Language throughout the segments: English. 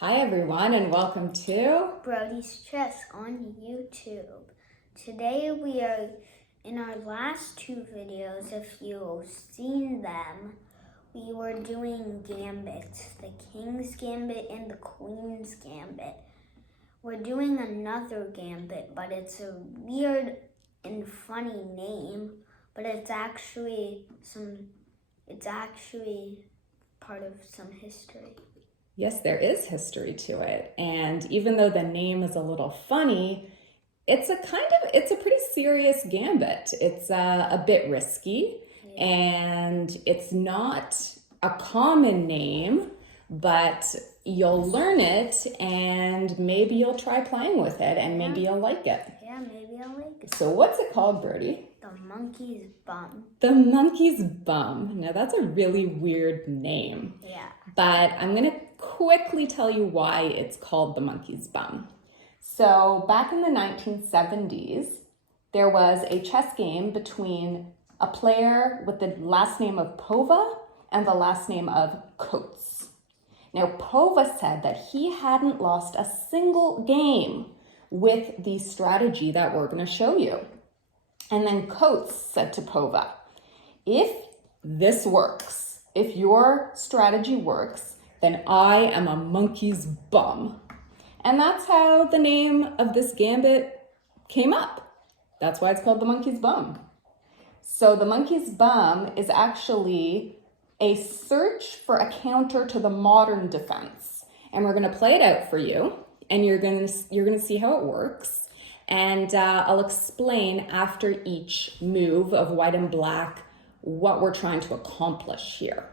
Hi everyone and welcome to Brody's Chess on YouTube. Today we are in our last two videos, if you've seen them, we were doing Gambit, the King's Gambit and the Queen's Gambit. We're doing another Gambit, but it's a weird and funny name, but it's actually part of some history. Yes, there is history to it. And even though the name is a little funny, it's a pretty serious gambit. It's a bit risky, and it's not a common name, but you'll learn it and maybe you'll try playing with it and maybe you'll like it. Yeah, maybe I'll like it. So what's it called, Brody? The monkey's bum. The monkey's bum. Now that's a really weird name. Yeah. But I'm going to quickly tell you why it's called the monkey's bum. So back in the 1970s, there was a chess game between a player with the last name of Pova and the last name of Coates. Now, Pova said that he hadn't lost a single game with the strategy that we're going to show you. And then Coates said to Pova, if this works, if your strategy works, then I am a monkey's bum. And that's how the name of this gambit came up. That's why it's called the monkey's bum. So the monkey's bum is actually a search for a counter to the modern defense. And we're going to play it out for you, and you're going to see how it works. And I'll explain after each move of white and black what we're trying to accomplish here.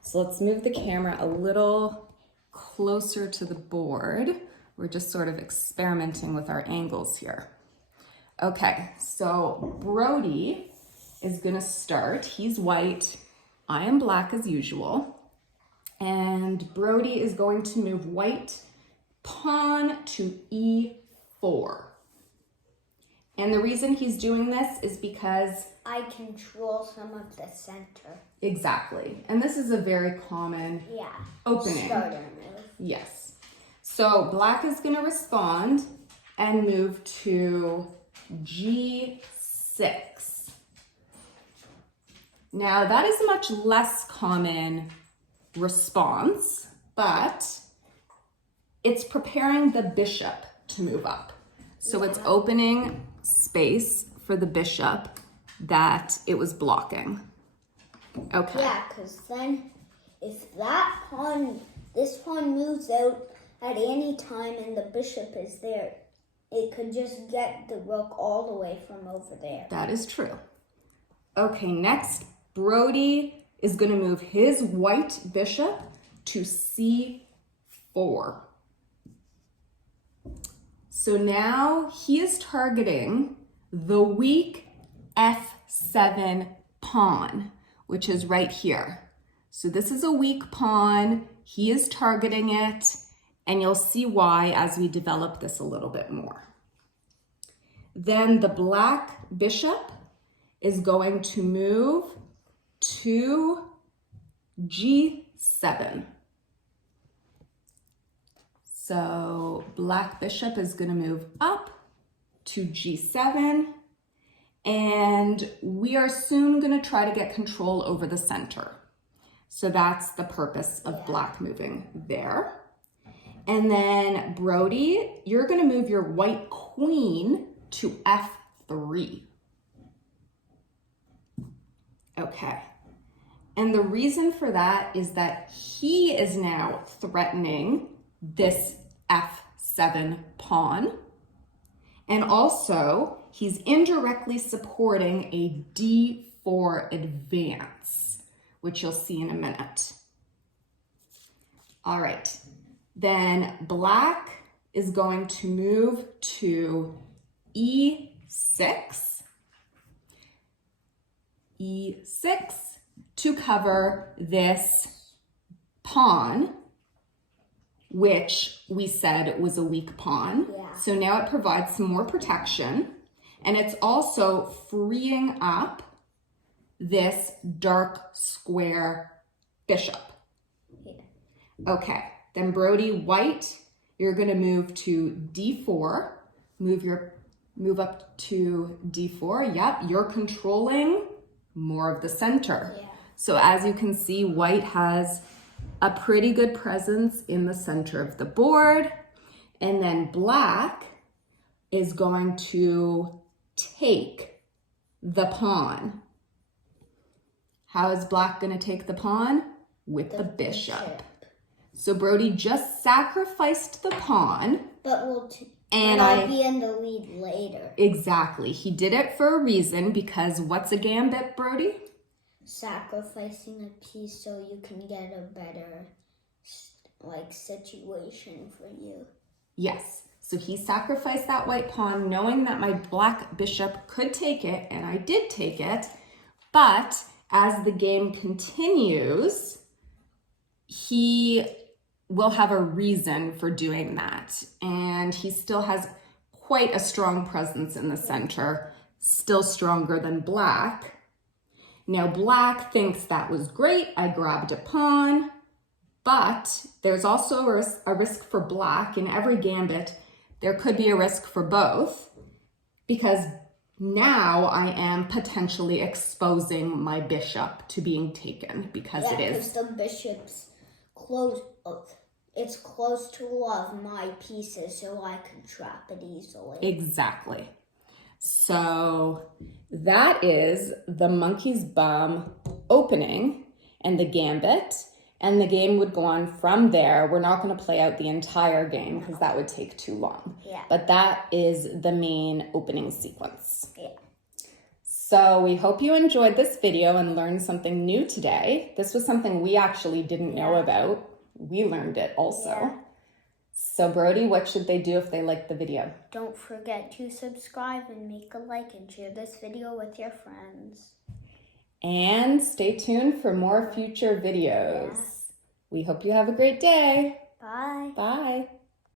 So let's move the camera a little closer to the board. We're just sort of experimenting with our angles here. Okay, so Brody is gonna start. He's white, I am black as usual. And Brody is going to move white pawn to E4. And the reason he's doing this is because I control some of the center. Exactly. And this is a very common opening. Starter move. Yes. So black is going to respond and move to G6. Now that is a much less common response, but it's preparing the bishop to move up. So it's opening space for the bishop that it was blocking. Okay. Yeah, because then if this pawn moves out at any time and the bishop is there, it could just get the rook all the way from over there. That is true. Okay, next, Brody is going to move his white bishop to C4. So now he is targeting the weak F7 pawn, which is right here. So this is a weak pawn. He is targeting it, and you'll see why as we develop this a little bit more. Then the black bishop is going to move to G7. So black bishop is going to move up to G7, and we are soon going to try to get control over the center. So that's the purpose of black moving there. And then Brody, you're going to move your white queen to F3. Okay. And the reason for that is that he is now threatening this F7 pawn. And also, he's indirectly supporting a D4 advance, which you'll see in a minute. All right, then black is going to move to E6. E6 to cover this pawn, which we said was a weak pawn. Yeah. So now it provides some more protection, and it's also freeing up this dark square bishop. Yeah. Okay, Then Brody, white, you're gonna move to D4. Move up to D4. Yep, you're controlling more of the center. Yeah. So as you can see, white has a pretty good presence in the center of the board. And then black is going to take the pawn. How is black going to take the pawn? With the bishop. So Brody just sacrificed the pawn. But and I'll be in the lead later. Exactly. He did it for a reason, because what's a gambit, Brody? Sacrificing a piece so you can get a better situation for you. Yes. So he sacrificed that white pawn knowing that my black bishop could take it, and I did take it. But as the game continues, he will have a reason for doing that. And he still has quite a strong presence in the center, still stronger than black. Now black thinks that was great, I grabbed a pawn, but there's also a risk for black. In every gambit, there could be a risk for both, because now I am potentially exposing my bishop to being taken, because it is. Because the bishop's close. It's close to a lot of my pieces, so I can trap it easily. Exactly. So that is the monkey's bum opening and the gambit, and the game would go on from there. We're not going to play out the entire game because that would take too long. Yeah. But that is the main opening sequence. Yeah. So we hope you enjoyed this video and learned something new today. This was something we actually didn't know about. We learned it also. Yeah. So Brody, what should they do if they like the video? Don't forget to subscribe and make a like and share this video with your friends. And stay tuned for more future videos. Yeah. We hope you have a great day. Bye. Bye.